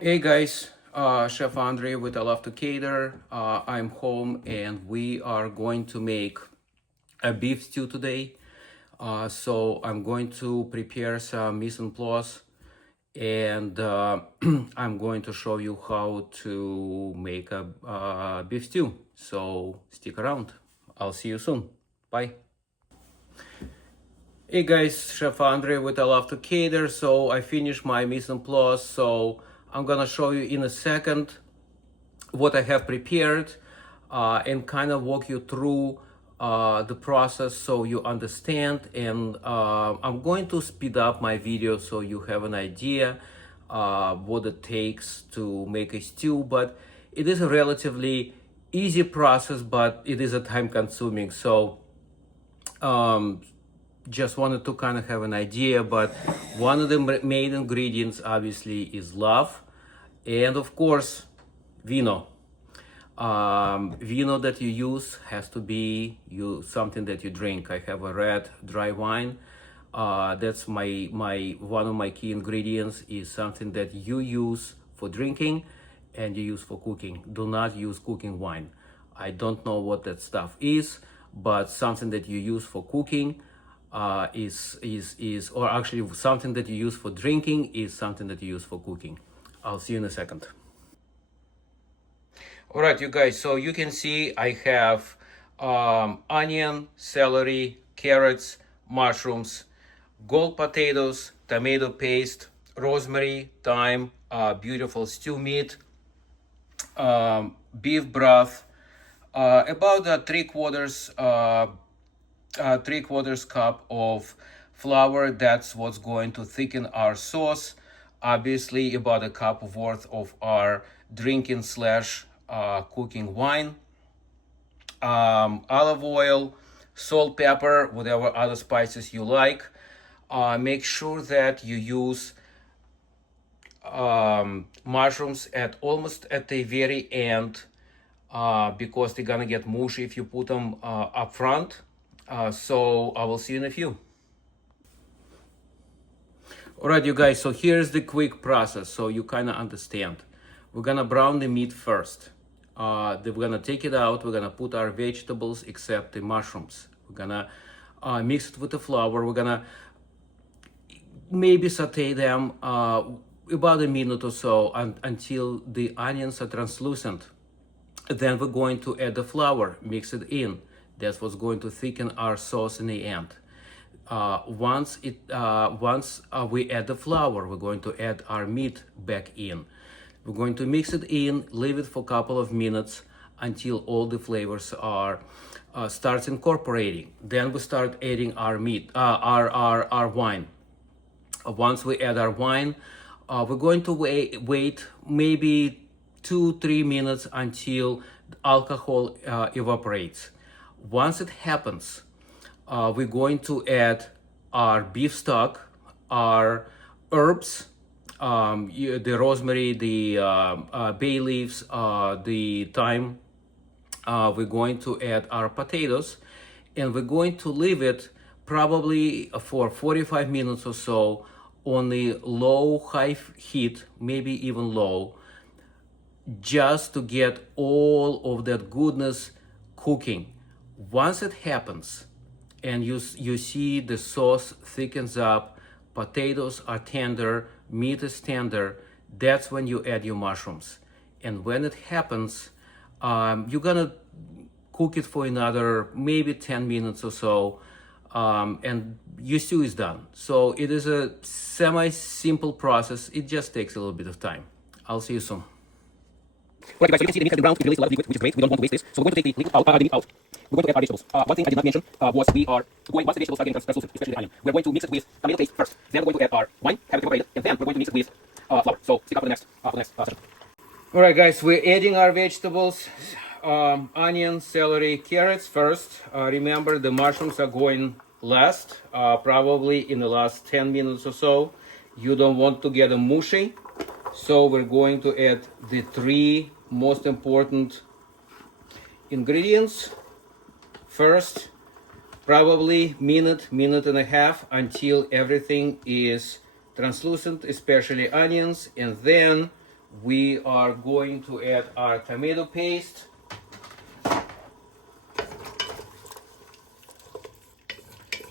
Hey guys, Chef Andre with I Love to Cater. I'm home and we are going to make a beef stew today. So I'm going to prepare some mise en place and I'm going to show you how to make a beef stew. So stick around. I'll see you soon. Bye. Hey guys, Chef Andre with I Love to Cater. So I finished my mise en place. So I'm gonna show you in a second what I have prepared and kind of walk you through the process so you understand. And I'm going to speed up my video so you have an idea what it takes to make a stew. But it is a relatively easy process, but it is a time consuming. So just wanted to kind of have an idea, but one of the main ingredients obviously is love, and of course vino. Vino that you use has to be something that you drink. I have a red dry wine. That's my one of my key ingredients is something that you use for drinking and you use for cooking. Do not use cooking wine. I don't know what that stuff is, but something that you use for cooking or actually something that you use for drinking is something that you use for cooking. I'll see you in a second. All right, you guys, so you can see I have onion, celery, carrots, mushrooms, gold potatoes, tomato paste, rosemary, thyme, beautiful stew meat, beef broth, about three-quarters cup of flour. That's what's going to thicken our sauce. Obviously, about a cup worth of our drinking slash cooking wine, olive oil, salt, pepper, whatever other spices you like. Make sure that you use mushrooms almost at the very end because they're gonna get mushy if you put them up front. So I will see you in a few. All right, you guys, so here's the quick process so you kind of understand. We're gonna brown the meat first. Then we're gonna take it out. We're gonna put our vegetables except the mushrooms. We're gonna mix it with the flour. We're gonna maybe saute them about a minute or so until the onions are translucent. Then we're going to add the flour, mix it in. That's what's going to thicken our sauce in the end. Once we add the flour, we're going to add our meat back in. We're going to mix it in, leave it for a couple of minutes until all the flavors starts incorporating. Then we start adding our meat, our wine. Once we add our wine, we're going to wait maybe 2-3 minutes until the alcohol evaporates. Once it happens, we're going to add our beef stock, our herbs, the rosemary, the bay leaves, the thyme. We're going to add our potatoes, and we're going to leave it probably for 45 minutes or so on the low-high heat, maybe even low, just to get all of that goodness cooking. Once it happens and you see the sauce thickens up, potatoes are tender, meat is tender, that's when you add your mushrooms. And when it happens, you're gonna cook it for another maybe 10 minutes or so, and your stew is done. So it is a semi-simple process. It just takes a little bit of time. I'll see you soon. Right, guys, so you can see the meat has been browned. It released a lot of liquid, which is great. We don't want to waste this. So we're going to take the liquid out, the meat out. We're going to add our vegetables. One thing I did not mention was we are going, once the vegetables start getting translucent, especially the onion, we're going to mix it with tomato paste first. Then we're going to add our wine, have it evaporated, and then we're going to mix it with flour. So stick up for the next session. All right, guys, we're adding our vegetables, onion, celery, carrots first. Remember, the mushrooms are going last, probably in the last 10 minutes or so. You don't want to get them mushy. So we're going to add the 3 most important ingredients. First, probably minute and a half until everything is translucent, especially onions, and then we are going to add our tomato paste.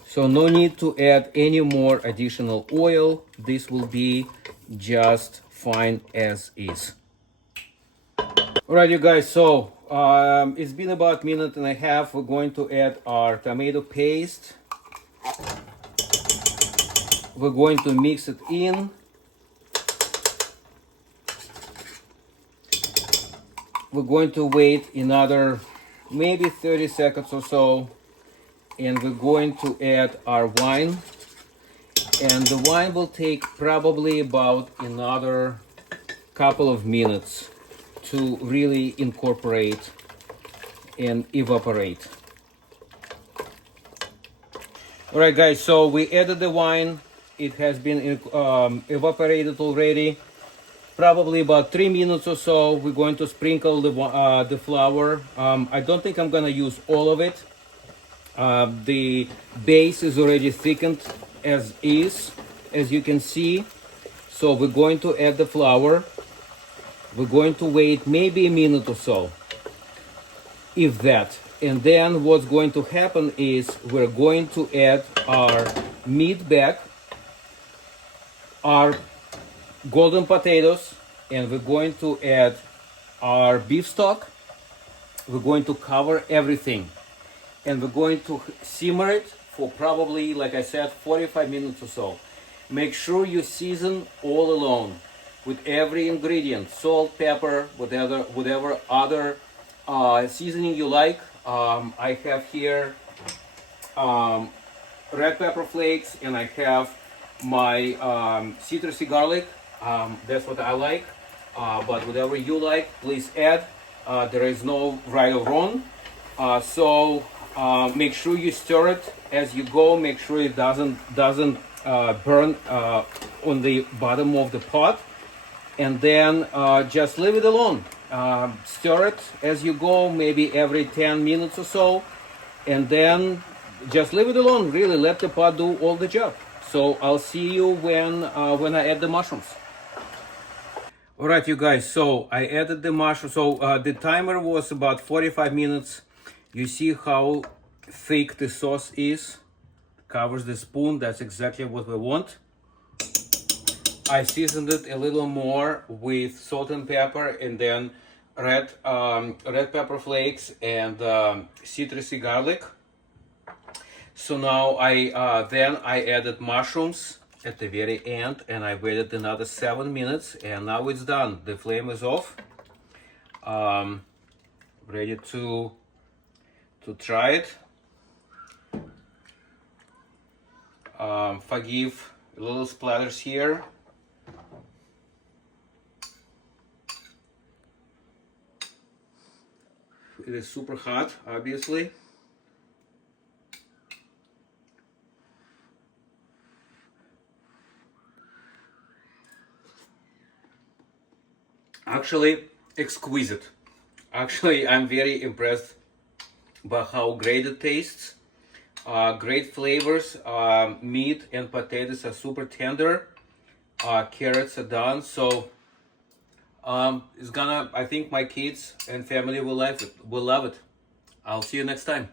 So no need to add any more additional oil. This will be just fine as is. All right, you guys, so it's been about a minute and a half. We're going to add our tomato paste. We're going to mix it in. We're going to wait another maybe 30 seconds or so. And we're going to add our wine, and the wine will take probably about another couple of minutes to really incorporate and evaporate. All right, guys, so we added the wine. It has been evaporated already, probably about 3 minutes or so. We're going to sprinkle the flour. I don't think I'm gonna use all of it. The base is already thickened as is, as you can see. So we're going to add the flour. We're going to wait maybe a minute or so, if that. And then what's going to happen is we're going to add our meat back, our golden potatoes, and we're going to add our beef stock. We're going to cover everything. And we're going to simmer it for probably, like I said, 45 minutes or so. Make sure you season all along with every ingredient: salt, pepper, whatever other seasoning you like. I have here red pepper flakes, and I have my citrusy garlic. That's what I like. But whatever you like, please add. There is no right or wrong. Make sure you stir it as you go. Make sure it doesn't burn on the bottom of the pot, and then just leave it alone. Stir it as you go, maybe every 10 minutes or so, and then just leave it alone. Really, let the pot do all the job. So I'll see you when I add the mushrooms. All right, you guys. So I added the mushrooms. So the timer was about 45 minutes. You see how thick the sauce is? Covers the spoon. That's exactly what we want. I seasoned it a little more with salt and pepper, and then red pepper flakes and citrusy garlic. So now I added mushrooms at the very end, and I waited another 7 minutes, and now it's done. The flame is off. Ready to try it. Forgive little splatters here. It is super hot, obviously. Actually, exquisite. Actually, I'm very impressed by how great it tastes. Great flavors. Meat and potatoes are super tender. Carrots are done. So I think my kids and family will love it. I'll see you next time.